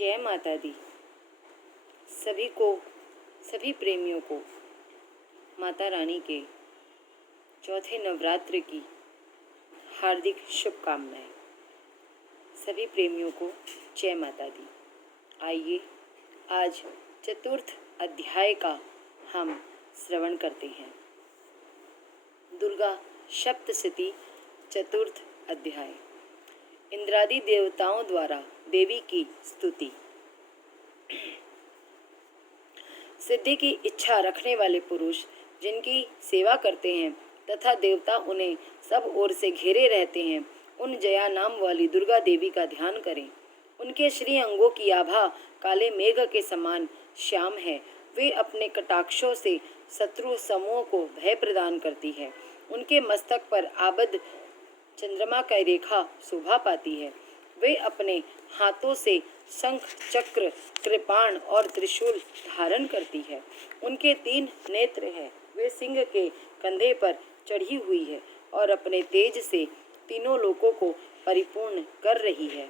जय माता दी। सभी को, सभी प्रेमियों को माता रानी के चौथे नवरात्र की हार्दिक शुभकामनाएं। सभी प्रेमियों को जय माता दी। आइए आज चतुर्थ अध्याय का हम श्रवण करते हैं। दुर्गा सप्तशती चतुर्थ अध्याय। इंद्रादि देवताओं द्वारा देवी की स्तुति। सिद्धि की इच्छा रखने वाले पुरुष जिनकी सेवा करते हैं तथा देवता उन्हें सब ओर से घेरे रहते हैं, उन जया नाम वाली दुर्गा देवी का ध्यान करें। उनके श्री अंगों की आभा काले मेघ के समान श्याम है। वे अपने कटाक्षों से शत्रु समूह को भय प्रदान करती है। उनके मस्तक पर आबद्ध चंद्रमा की रेखा शोभा पाती है। वे अपने हाथों से शंख, चक्र, कृपाण और त्रिशूल धारण करती है। उनके 3 नेत्र हैं। वे सिंह के कंधे पर चढ़ी हुई है और अपने तेज से तीनों लोकों को परिपूर्ण कर रही है।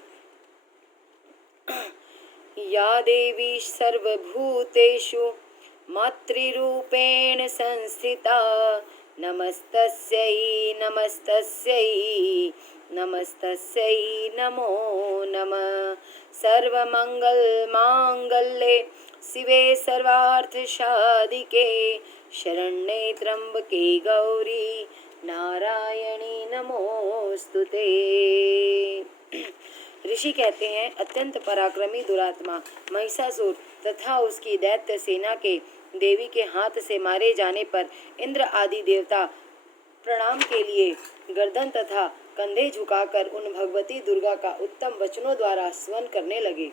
या देवी सर्वभूतेषु मातृरूपेण संस्थिता नमस्तस्यै नमस्तस्यै नमस्तस्यै नमो नमः। सर्वमंगलमांगल्ये शिवे सर्वार्थसाधिके शरण्ये त्र्यंबके गौरी नारायणी नमोस्तुते। ऋषि कहते हैं, अत्यंत पराक्रमी दुरात्मा महिषासुर तथा उसकी दैत्य सेना के देवी के हाथ से मारे जाने पर इंद्र आदि देवता प्रणाम के लिए गर्दन तथा कंधे झुकाकर उन भगवती दुर्गा का उत्तम वचनों द्वारा स्मरण करने लगे।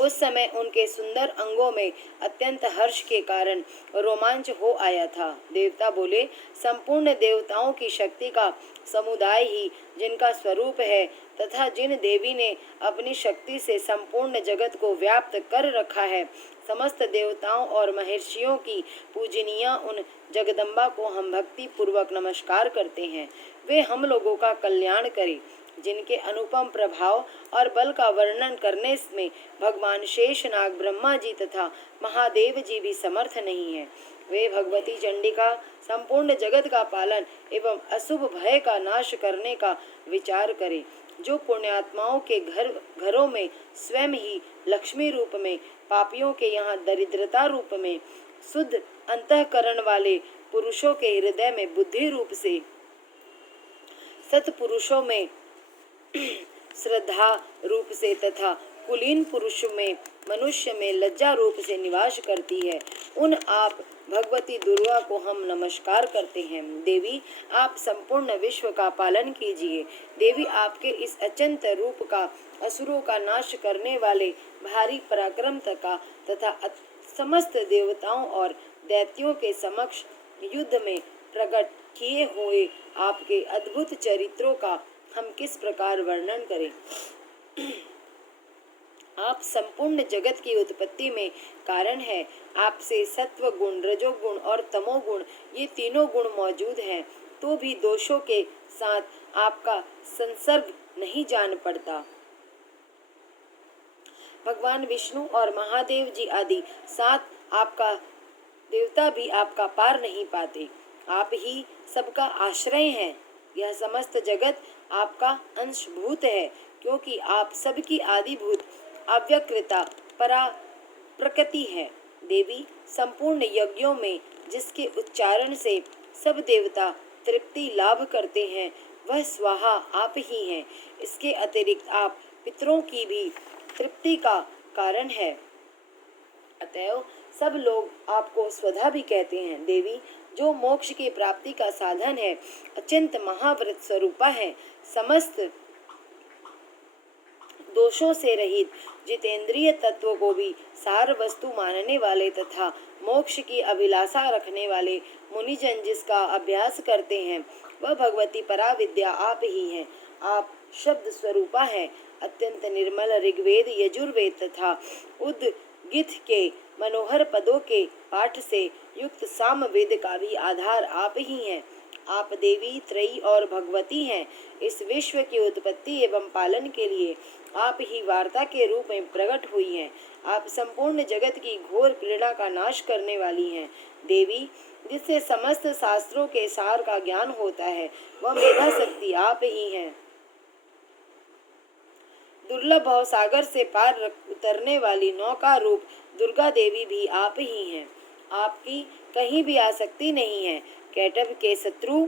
उस समय उनके सुंदर अंगों में अत्यंत हर्ष के कारण रोमांच हो आया था। देवता बोले, संपूर्ण देवताओं की शक्ति का समुदाय ही जिनका स्वरूप है तथा जिन देवी ने अपनी शक्ति से संपूर्ण जगत को व्याप्त कर रखा है, समस्त देवताओं और महर्षियों की पूजनीय उन जगदम्बा को हम भक्ति पूर्वक नमस्कार करते हैं। वे हम लोगों का कल्याण करें। जिनके अनुपम प्रभाव और बल का वर्णन करने में भगवान शेषनाग, ब्रह्मा जी तथा महादेव जी भी समर्थ नहीं है। वे भगवती चंडिका संपूर्ण जगत का पालन एवं अशुभ भय का नाश करने का विचार करें। जो पुण्यात्माओं के घरों में स्वयं ही लक्ष्मी रूप में, पापियों के यहाँ दरिद्रता रूप में, शुद्ध अंतःकरण वाले पुरुषों के हृदय में बुद्धि रूप से, सत्पुरुषों में श्रद्धा रूप से तथा कुलीन पुरुष में, मनुष्य में लज्जा रूप से निवास करती है, उन आप भगवती दुर्गा को हम नमस्कार करते हैं। देवी, आप संपूर्ण विश्व का पालन कीजिए। देवी, आपके इस अचिंत रूप का असुरों का नाश करने वाले भारी पराक्रम तथा समस्त देवताओं और दैत्यों के समक्ष युद्ध में प्रकट किए हुए आपके अद्भुत चरित्रों का हम किस प्रकार वर्णन करें। आप संपूर्ण जगत की उत्पत्ति में कारण है। आपसे सत्व गुण, रजोगुण और तमोगुण, ये तीनों गुण मौजूद हैं, तो भी दोषों के साथ आपका संसर्ग नहीं जान पड़ता। भगवान विष्णु और महादेव जी आदि 7 आपका देवता भी आपका पार नहीं पाते। आप ही सबका आश्रय हैं। यह समस्त जगत आपका अंशभूत है, क्योंकि आप सबकी आदिभूत अव्यकृता परा प्रकृति है। देवी, संपूर्ण यज्ञों में जिसके उच्चारण से सब देवता तृप्ति लाभ करते हैं, वह स्वाहा आप ही हैं। इसके अतिरिक्त आप पितरों की भी तृप्ति का कारण है। अतएव सब लोग आपको स्वधा भी कहते हैं। देवी, जो मोक्ष की प्राप्ति का साधन है, अचिंत महाव्रत स्वरूपा है, समस्त दोषों से रहित, जितेंद्रिय तत्व को भी सार वस्तु मानने वाले तथा मोक्ष की अभिलाषा रखने वाले मुनिजन जिसका अभ्यास करते हैं, वह भगवती पराविद्या आप ही हैं। आप शब्द स्वरूपा है। अत्यंत निर्मल ऋग्वेद, यजुर्वेद तथा उद्गीत के मनोहर पदों के पाठ से युक्त सामवेद का भी आधार आप ही हैं। आप देवी त्रयी और भगवती हैं। इस विश्व की उत्पत्ति एवं पालन के लिए आप ही वार्ता के रूप में प्रकट हुई हैं। आप संपूर्ण जगत की घोर पीड़ा का नाश करने वाली हैं। देवी, जिससे समस्त शास्त्रों के सार का ज्ञान होता है, वह मेधा शक्ति आप ही हैं। दुर्लभ भव सागर से पार उतरने वाली नौका रूप दुर्गा देवी भी आप ही हैं। आपकी कहीं भी आसक्ति नहीं है। कैटभ के शत्रु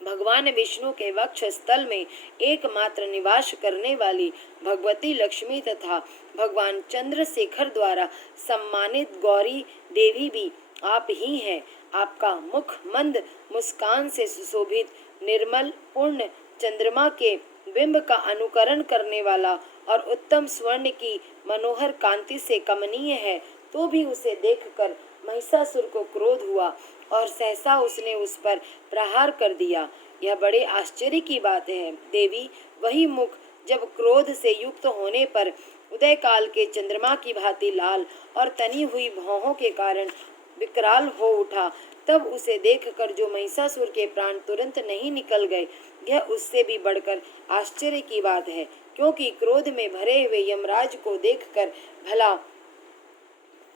भगवान विष्णु के वक्ष स्थल में एकमात्र निवास करने वाली भगवती लक्ष्मी तथा भगवान चंद्रशेखर द्वारा सम्मानित गौरी देवी भी आप ही हैं। आपका मुख मंद मुस्कान से सुशोभित निर्मल पूर्ण चंद्रमा के बिंब का अनुकरण करने वाला और उत्तम स्वर्ण की मनोहर कांति से कमनीय है, तो भी उसे देखकर महिषासुर को क्रोध हुआ और सहसा उसने उस पर प्रहार कर दिया। यह बड़े आश्चर्य की बात है देवी, वही मुख जब क्रोध से युक्त होने पर उदय काल के चंद्रमा की भांति लाल और तनी हुई भौहों के कारण विकराल हो उठा, तब उसे देखकर जो महिषासुर के प्राण तुरंत नहीं निकल गए, यह उससे भी बढ़कर आश्चर्य की बात है, क्योंकि क्रोध में भरे हुए यमराज को देखकर भला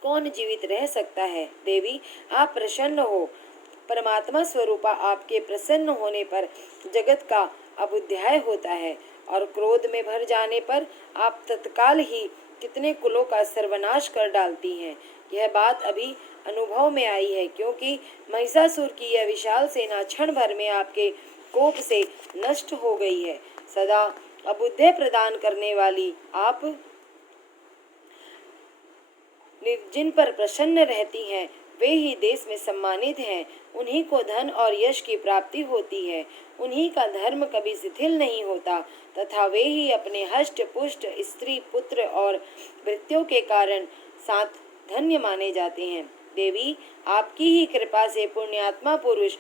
कौन जीवित रह सकता है। देवी, आप प्रसन्न हो। परमात्मा स्वरूपा आपके प्रसन्न होने पर जगत का अभ्युदय होता है और क्रोध में भर जाने पर आप तत्काल ही कितने कुलों का सर्वनाश कर डालती हैं। यह बात अभी अनुभव में आई है, क्योंकि महिषासुर की यह विशाल सेना क्षण भर में आपके कोप से नष्ट हो गई है। सदा अभ्युदय प्रदान करने वाली आप जिन पर प्रसन्न रहती हैं, वे ही देश में सम्मानित हैं। उन्हीं को धन और यश की प्राप्ति होती है। उन्हीं का धर्म कभी शिथिल नहीं होता तथा वे ही अपने हष्ट पुष्ट स्त्री पुत्र और भृत्यों के कारण साथ धन्य माने जाते हैं। देवी, आपकी ही कृपा से पुण्यात्मा पुरुष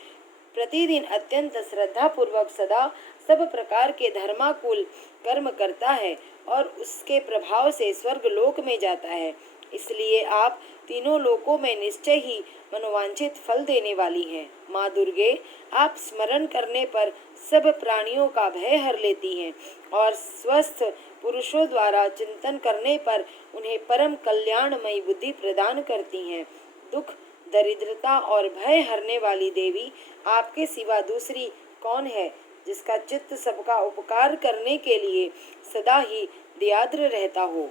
प्रतिदिन अत्यंत श्रद्धा पूर्वक सदा सब प्रकार के धर्माकुल कर्म करता है और उसके प्रभाव से स्वर्ग लोक में जाता है। इसलिए आप तीनों लोकों में निश्चय ही मनोवांछित फल देने वाली हैं। माँ दुर्गे, आप स्मरण करने पर सब प्राणियों का भय हर लेती हैं और स्वस्थ पुरुषों द्वारा चिंतन करने पर उन्हें परम कल्याणमयी बुद्धि प्रदान करती हैं। दुख, दरिद्रता और भय हरने वाली देवी, आपके सिवा दूसरी कौन है जिसका चित्त सबका उपकार करने के लिए सदा ही दयाद्र रहता हो।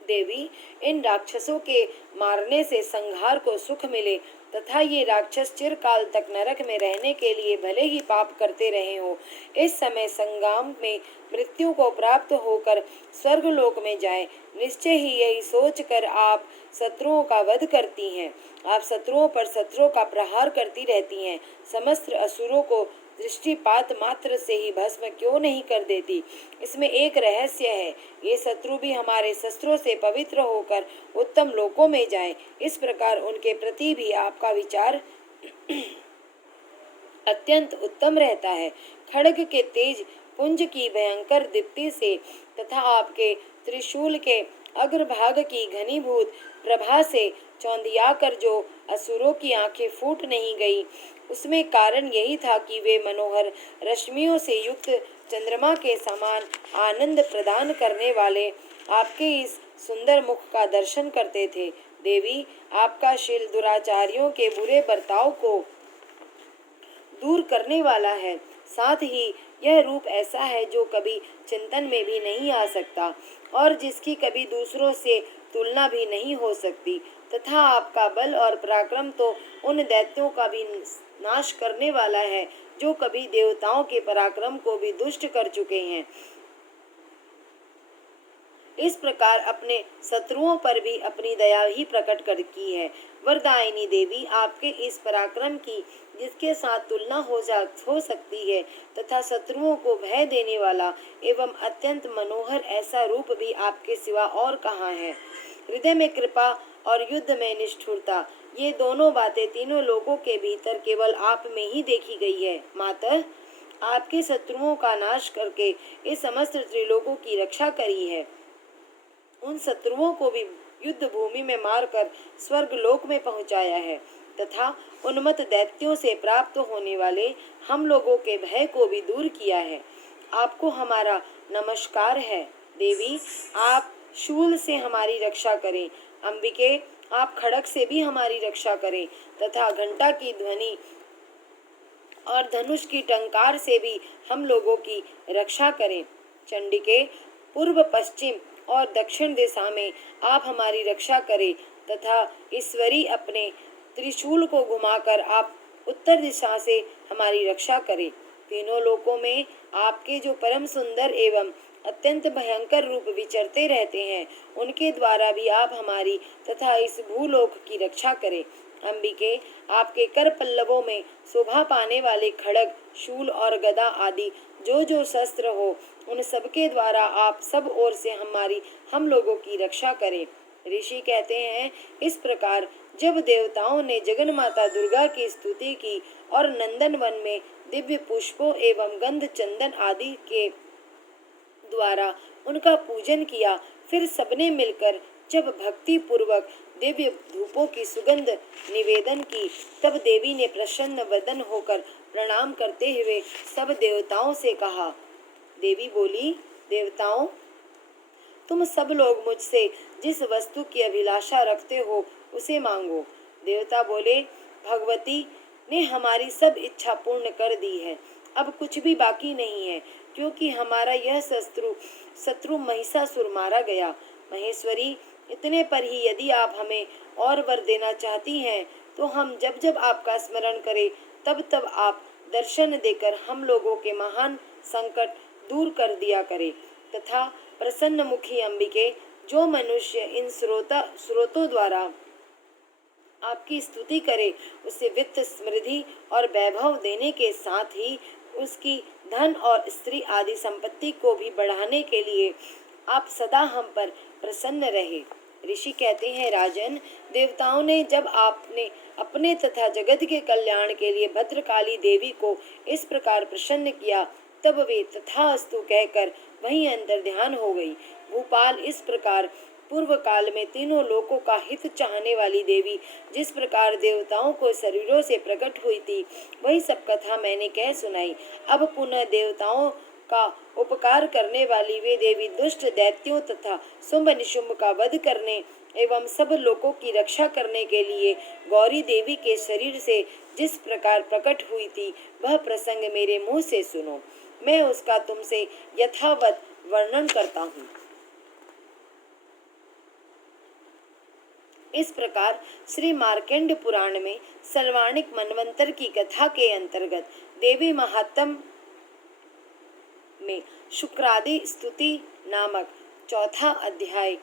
देवी, इन राक्षसों के मारने से संहार को सुख मिले तथा ये राक्षस चिरकाल तक नरक में रहने के लिए भले ही पाप करते रहे हो, इस समय संग्राम में मृत्यु को प्राप्त होकर स्वर्गलोक में जाएं। निश्चय ही यही सोचकर आप शत्रुओं का वध करती हैं। आप शत्रुओं पर शत्रुओं का प्रहार करती रहती हैं। समस्त असुरों को दृष्टिपात मात्र से ही भस्म क्यों नहीं कर देती? इसमें एक रहस्य है। ये शत्रु भी हमारे शस्त्रों से पवित्र होकर उत्तम लोकों में जाएं। इस प्रकार उनके प्रति भी आपका विचार अत्यंत उत्तम रहता है। खड्ग के तेज पुंज की भयंकर दीप्ति से तथा आपके त्रिशूल के अग्रभाग की घनीभूत प्रभा से चौंधियाकर जो असुरों की आंखें फूट नहीं गई, उसमें कारण यही था कि वे मनोहर रश्मियों से युक्त चंद्रमा के समान आनंद प्रदान करने वाले आपके इस सुंदर मुख का दर्शन करते थे। देवी, आपका शील दुराचारियों के बुरे बर्ताव को दूर करने वाला है। साथ ही यह रूप ऐसा है जो कभी चिंतन में भी नहीं आ सकता और जिसकी कभी दूसरों से तुलना भी नहीं हो सकती, तथा आपका बल और पराक्रम तो उन दैत्यों का भी नाश करने वाला है जो कभी देवताओं के पराक्रम को भी दुष्ट कर चुके हैं। इस प्रकार अपने शत्रुओं पर भी अपनी दया ही प्रकट कर की है। वरदायिनी देवी, आपके इस पराक्रम की जिसके साथ तुलना हो सकती है तथा शत्रुओं को भय देने वाला एवं अत्यंत मनोहर ऐसा रूप भी आपके सिवा और कहाँ है। हृदय में कृपा और युद्ध में निष्ठुरता, ये दोनों बातें तीनों लोगों के भीतर केवल आप में ही देखी गई है। माता, आपके शत्रुओं का नाश करके इस समस्त त्रिलोकों की रक्षा करी है। उन शत्रुओं को भी युद्ध भूमि में मारकर स्वर्ग लोक में पहुंचाया है तथा उन्मत्त दैत्यों से प्राप्त होने वाले हम लोगों के भय को भी दूर किया है। आपको हमारा नमस्कार है। देवी, आप शूल से हमारी रक्षा करें। अंबिके, आप खड़ग से भी हमारी रक्षा करें तथा घंटा की ध्वनि और धनुष की टंकार से भी हम लोगों की रक्षा करें। चंडिके, पूर्व, पश्चिम और दक्षिण दिशा में आप हमारी रक्षा करें तथा ईश्वरी अपने त्रिशूल को घुमाकर आप उत्तर दिशा से हमारी रक्षा करें। तीनों लोकों में आपके जो परम सुंदर एवं अत्यंत भयंकर रूप विचरते रहते हैं, उनके द्वारा भी आप हमारी तथा इस भूलोक की रक्षा करें। अंबिके, आपके कर पल्लवों में शोभा पाने वाले खड़ग, शूल और गदा आदि जो जो शस्त्र हो, उन सबके द्वारा आप सब ओर से हम लोगों की रक्षा करें। ऋषि कहते हैं, इस प्रकार जब देवताओं ने जगन माता दुर्गा की स्तुति की और नंदन वन में दिव्य पुष्पों एवं गंध चंदन आदि के द्वारा उनका पूजन किया, फिर सबने मिलकर जब भक्ति पूर्वक दिव्य धूपों की सुगंध निवेदन की, तब देवी ने प्रसन्न वदन होकर प्रणाम करते हुए सब देवताओं से कहा। देवी बोली, देवताओं, तुम सब लोग मुझसे जिस वस्तु की अभिलाषा रखते हो उसे मांगो। देवता बोले, भगवती ने हमारी सब इच्छा पूर्ण कर दी है, अब कुछ भी बाकी नहीं है, क्योंकि हमारा यह शत्रु महिषासुर मारा गया। महेश्वरी, इतने पर ही यदि आप हमें और वर देना चाहती हैं, तो हम जब जब आपका स्मरण करें तब तब आप दर्शन देकर हम लोगों के महान संकट दूर कर दिया करें तथा प्रसन्न मुखी अंबिके, जो मनुष्य इन स्रोतों द्वारा आपकी स्तुति करे, उसे वित्त, समृद्धि और वैभव देने के साथ ही उसकी धन और स्त्री आदि संपत्ति को भी बढ़ाने के लिए आप सदा हम पर प्रसन्न रहे। ऋषि कहते हैं, राजन, देवताओं ने जब आपने अपने तथा जगत के कल्याण के लिए भद्रकाली देवी को इस प्रकार प्रसन्न किया, तब वे तथास्तु कहकर वहीं अंतर ध्यान हो गई। भूपाल, इस प्रकार पूर्व काल में तीनों लोकों का हित चाहने वाली देवी जिस प्रकार देवताओं को शरीरों से प्रकट हुई थी, वही सब कथा मैंने कह सुनाई। अब पुनः देवताओं का उपकार करने वाली वे देवी दुष्ट दैत्यों तथा शुंभ निशुंभ का वध करने एवं सब लोगों की रक्षा करने के लिए गौरी देवी के शरीर से जिस प्रकार प्रकट हुई थी, वह प्रसंग मेरे मुंह से सुनो। मैं उसका तुमसे यथावत वर्णन करता हूँ। इस प्रकार श्री मार्कंड पुराण में सर्वाणिक मनवंतर की कथा के अंतर्गत देवी महात्म में शुक्रादि स्तुति नामक चौथा अध्याय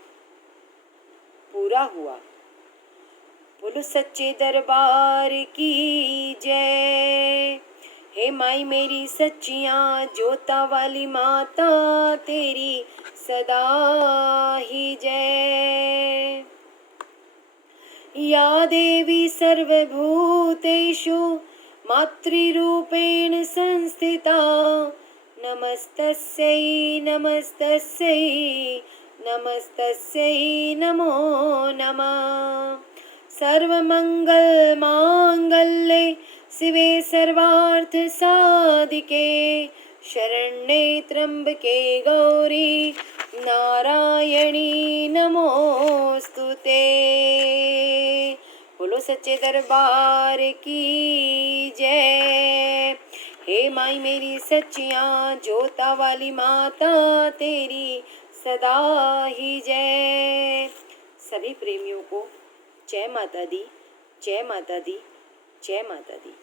पूरा हुआ। बोलो सच्चे दरबार की जय। हे माई मेरी सच्चियां जोता वाली माता, तेरी सदा ही जय। या देवी सर्वभूतेषु मातृरूपेण संस्थिता, नमस्तस्यै नमस्तस्यै नमस्तस्यै नमो नमः। सर्वमंगल मांगल्ये शिवे सर्वार्थ साधिके, शरण्ये त्र्यंबके गौरी नारायणी नमोस्तुते। बोलो सच्चे दरबार की जय। हे माई मेरी सच्चियां जोता वाली माता, तेरी सदा ही जय। सभी प्रेमियों को जय माता दी, जय माता दी, जय माता दी।